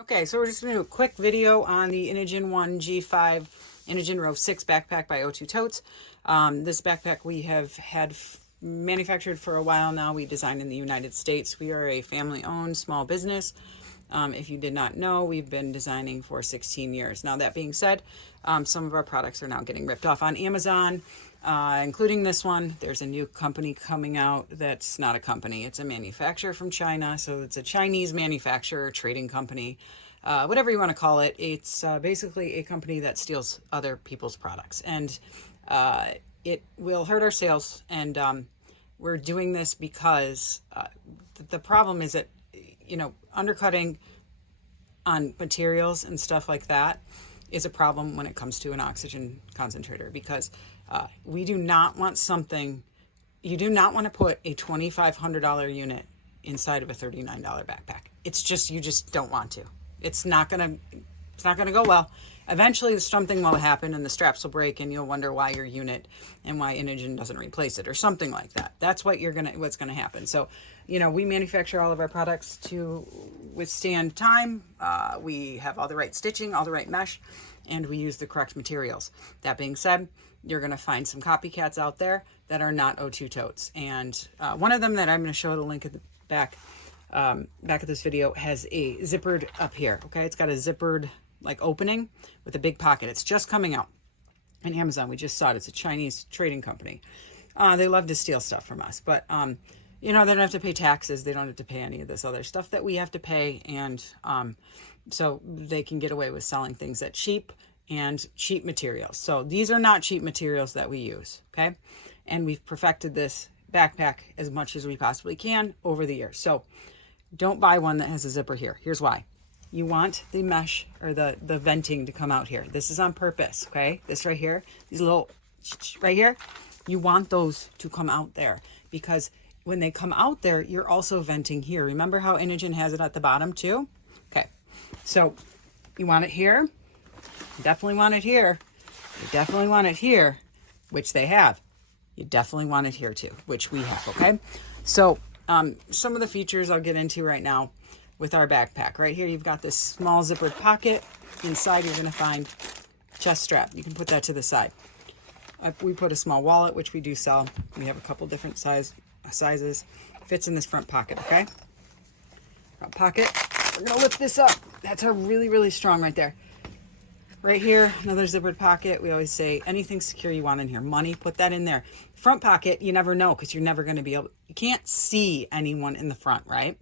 Okay, so we're just going to do a quick video on the Inogen One G5 Inogen Rove 6 backpack by O2totes. This backpack we have had manufactured for a while now. We designed in the United States. We are a family-owned small business. If you did not know, we've been designing for 16 years. Now, that being said, some of our products are now getting ripped off on Amazon, including this one. There's a new company coming out that's not a company. It's a manufacturer from China. So it's a Chinese manufacturer, trading company, whatever you want to call it. It's basically a company that steals other people's products. And it will hurt our sales. And we're doing this because the problem is that, undercutting on materials and stuff like that is a problem when it comes to an oxygen concentrator, because we do not want you do not want to put a $2,500 unit inside of a $39 backpack. It's just, you just don't want to. It's not going to go well. Eventually something will happen and the straps will break and you'll wonder why your unit and why Inogen doesn't replace it or something like that. That's what's going to happen. So, we manufacture all of our products to withstand time. We have all the right stitching, all the right mesh, and we use the correct materials. That being said, you're going to find some copycats out there that are not O2totes. And one of them that I'm going to show the link at the back of this video has a zippered up here. Okay. It's got a zippered opening with a big pocket. It's just coming out on Amazon. We just saw it. It's a Chinese trading company. They love to steal stuff from us, but they don't have to pay taxes. They don't have to pay any of this other stuff that we have to pay. And so they can get away with selling things at cheap materials. So these are not cheap materials that we use. Okay. And we've perfected this backpack as much as we possibly can over the years. So don't buy one that has a zipper here. Here's why. You want the mesh or the venting to come out here. This is on purpose, okay? This right here, these little right here, you want those to come out there, because when they come out there, you're also venting here. Remember how Inogen has it at the bottom too? Okay, so you want it here. You definitely want it here. You definitely want it here, which they have. You definitely want it here too, which we have, okay? So some of the features I'll get into right now with our backpack. Right here, you've got this small zippered pocket. Inside, you're going to find chest strap. You can put that to the side. We put a small wallet, which we do sell. We have a couple different sizes. Fits in this front pocket, okay? Front pocket. We're going to lift this up. That's a really, really strong right there. Right here, another zippered pocket. We always say anything secure you want in here. Money, put that in there. Front pocket, you never know, because you're never going to be able, you can't see anyone in the front, right?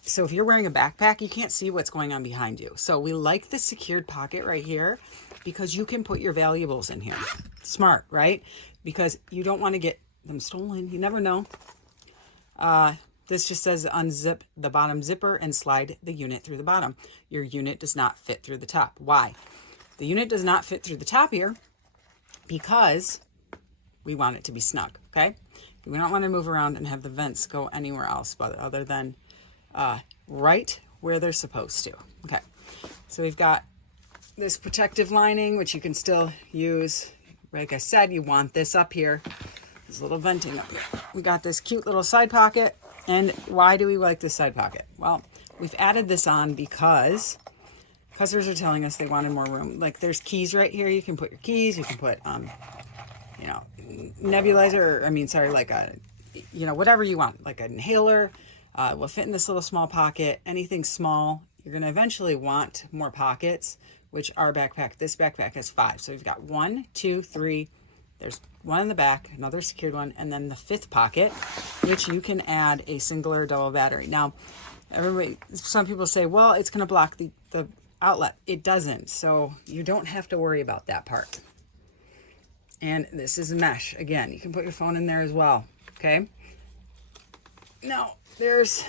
So if you're wearing a backpack, you can't see what's going on behind you. So we like the secured pocket right here because you can put your valuables in here. Smart, right? Because you don't want to get them stolen. You never know. This just says unzip the bottom zipper and slide the unit through the bottom. Your unit does not fit through the top. Why? The unit does not fit through the top here because we want it to be snug, okay? We don't want to move around and have the vents go anywhere else but other than right where they're supposed to. Okay, so we've got this protective lining, which you can still use. Like I said, you want this up here, this little venting up here. We got this cute little side pocket. And why do we like this side pocket? Well, we've added this on because customers are telling us they wanted more room. Like there's keys right here. You can put your keys. You can put, nebulizer, like a, whatever you want, like an inhaler. Will fit in this little small pocket. Anything small, you're going to eventually want more pockets, which this backpack has 5. So we've got 1, 2, 3. There's one in the back, another secured one, and then the 5th pocket, which you can add a single or double battery. Now, some people say, well, it's going to block the outlet. It doesn't, so you don't have to worry about that part. And this is mesh. Again, you can put your phone in there as well, okay? Now, there's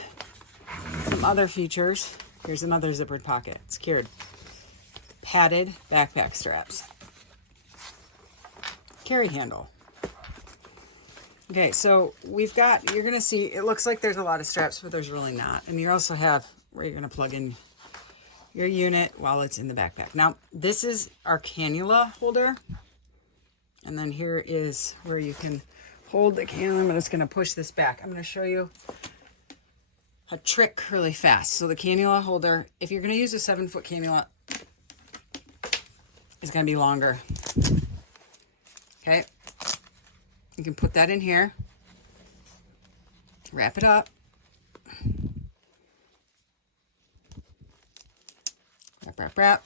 some other features. Here's another zippered pocket, secured. Padded backpack straps. Carry handle. Okay, so we've got, you're going to see, it looks like there's a lot of straps, but there's really not. And you also have where you're going to plug in your unit while it's in the backpack. Now, this is our cannula holder. And then here is where you can hold the cannula. I'm just going to push this back. I'm going to show you a trick really fast. So the cannula holder, if you're going to use a 7-foot cannula, it's going to be longer. Okay. You can put that in here, wrap it up, wrap,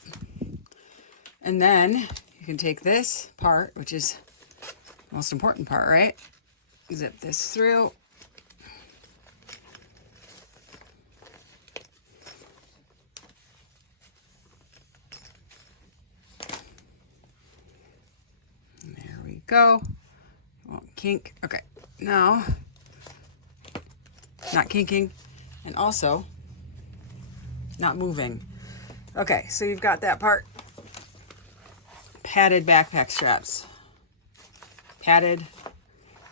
and then you can take this part, which is the most important part, right? Zip this through. And there we go. Won't kink. Okay, now, not kinking, and also not moving. Okay, so you've got that part. Padded backpack straps. Padded.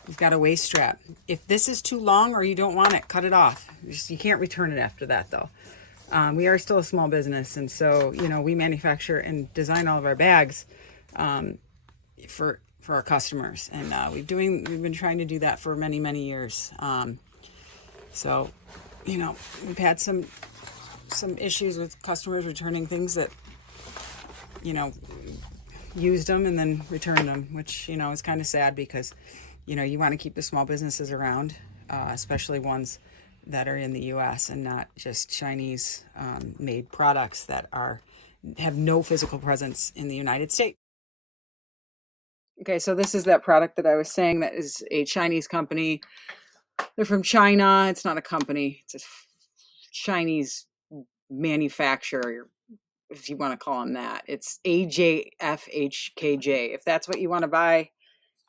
You've got a waist strap. If this is too long or you don't want it, cut it off. You can't return it after that, though. We are still a small business, and so, you know, we manufacture and design all of our bags for our customers, and we've been trying to do that for many, many years. So, you know, we've had some issues with customers returning things that, you know, used them and then returned them, which, you know, is kind of sad because, you know, you want to keep the small businesses around, especially ones that are in the U.S. and not just Chinese made products that have no physical presence in the United States. Okay, so this is that product that I was saying that is a Chinese company. They're from China. It's not a company. It's a Chinese manufacturer, if you want to call them that. It's AJFHKJ. If that's what you want to buy,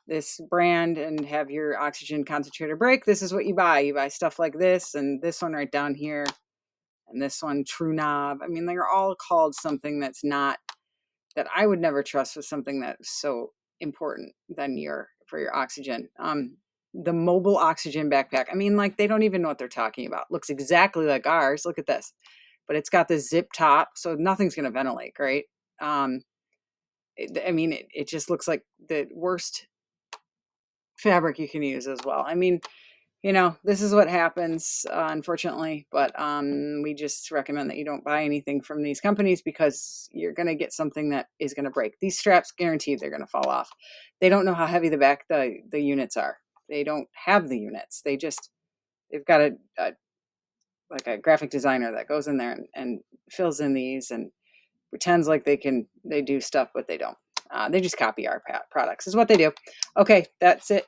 this brand, and have your oxygen concentrator break, this is what you buy. You buy stuff like this, and this one right down here, and this one, True Knob. I mean, they're all called something that's not, that I would never trust with something that's so important than for your oxygen. The mobile oxygen backpack. I mean, like, they don't even know what they're talking about. Looks exactly like ours. Look at this. But it's got the zip top, so nothing's going to ventilate, right? I mean, it just looks like the worst fabric you can use as well. I mean, you know, this is what happens, unfortunately, but we just recommend that you don't buy anything from these companies because you're going to get something that is going to break. These straps, guaranteed, they're going to fall off. They don't know how heavy the units are. They don't have the units. They've got like a graphic designer that goes in there and fills in these and pretends like they do stuff, but they don't. They just copy our products is what they do. Okay, that's it.